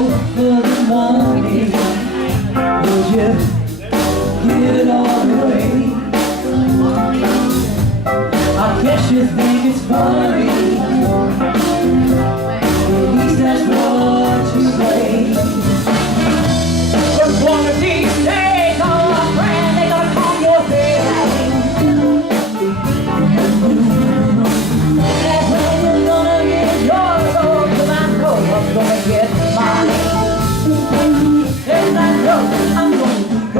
go for the money? Would you give it all away? I guess you think it's funny. At least that's what you say. But one of these days, all my friends, they gonna call your face. That's when you're gonna get yours, oh, 'cause I know I'm gonna get mine. Yes, I know I'm gonna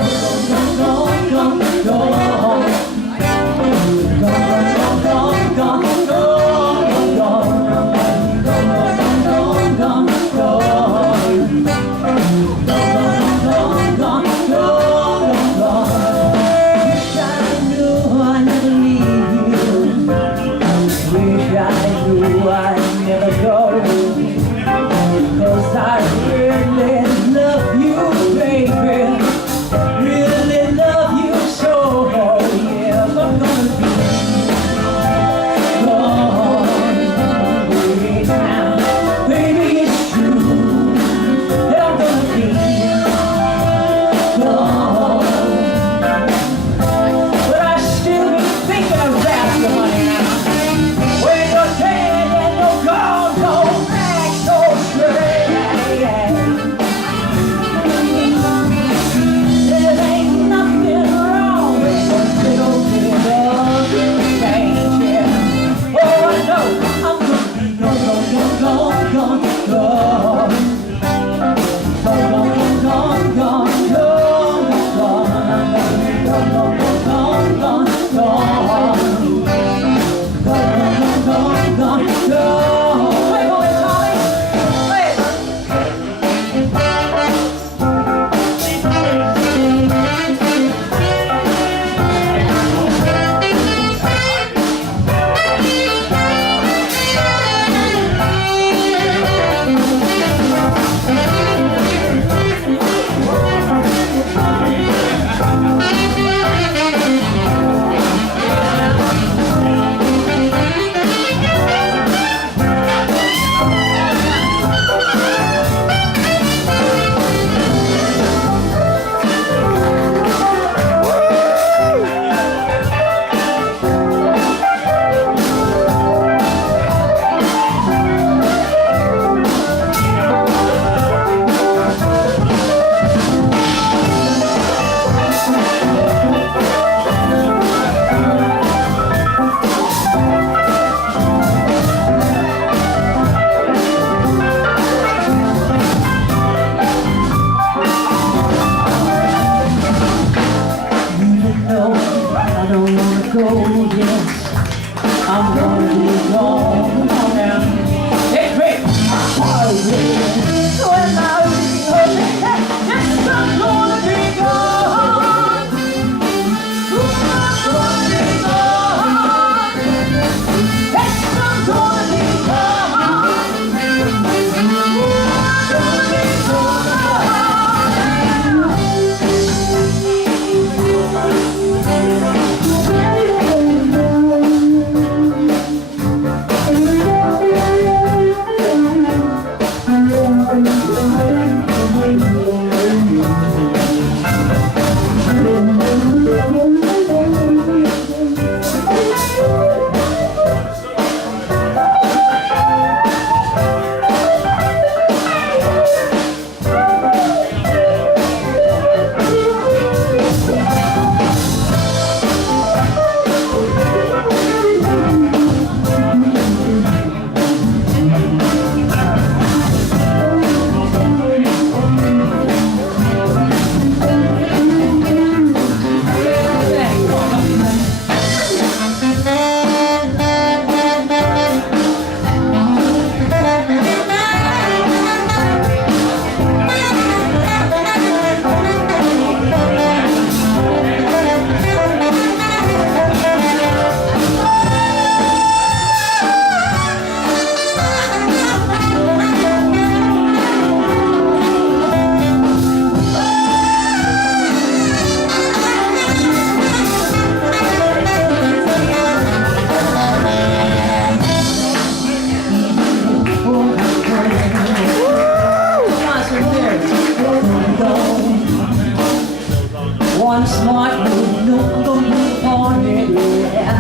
one smart move, no, I'm gonna move on, yeah.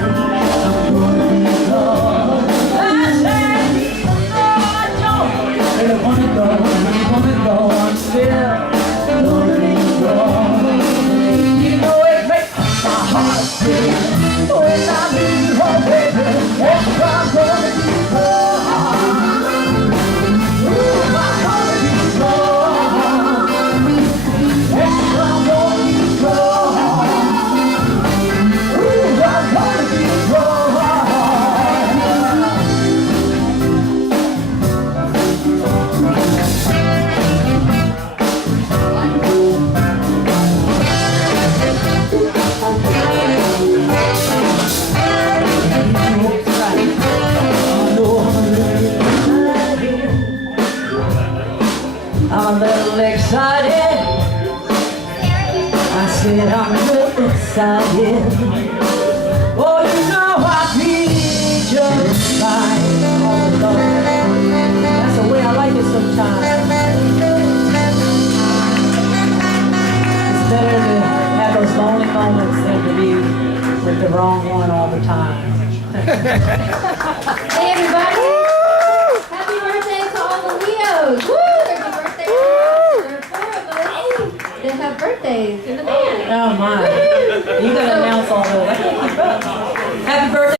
I'm gonna be gone. I said, oh, don't really wanna go, I'm still gonna go. You know it makes my heart beat when I leave home, baby. Yes, I'm gonna be gone. Ooh, I'm gonna be gone. Yes, I'm gonna be gone. Ooh, I'm gonna be gone. I'm a little excited. I said I'm a little excited. Oh, you know I feel just fine. Oh, Lord. That's the way I like it sometimes. It's better to have those lonely moments than to be with the wrong one all the time. Hey everybody! Happy birthday to all the Leos! Woo! There's a birthday. There are 4 of us that have birthdays in the band. Oh my. You gotta announce all those. I can't keep up. Happy birthday.